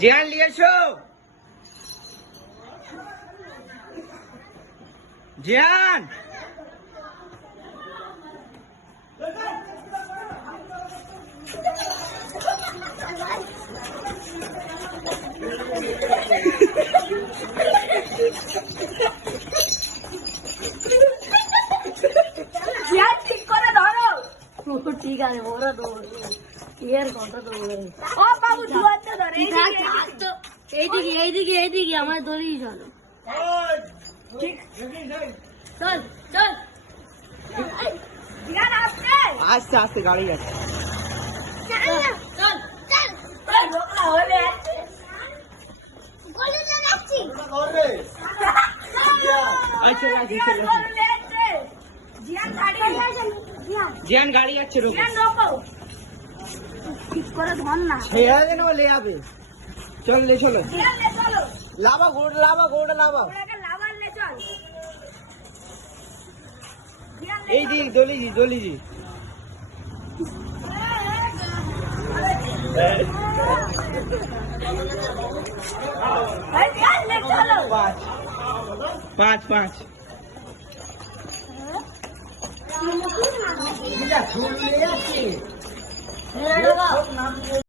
জিয়ান নিয়ে এসো। জিয়ান ঠিক করে ধরো। ঠিক আছে ওরা দৌড় এর কথা দৌড়ে। ও বাবু দুয়ারটা ধরে এইদিকে এইদিকে এইদিকে আমার দড়ি চলো। ঠিক চল চল আস্তে আস্তে গাড়ি যাচ্ছে। চল চল চল রোকলা হলে বলে না রাখছি আচ্ছা রাখি জিয়ান গাড়ি যাচ্ছে। রোকো ঠিক করে ধর না ছেড়ে দেন ও ले যাবে। চল ले চলো লাভা গোড় লাভা এই দি দলি জি পাঁচ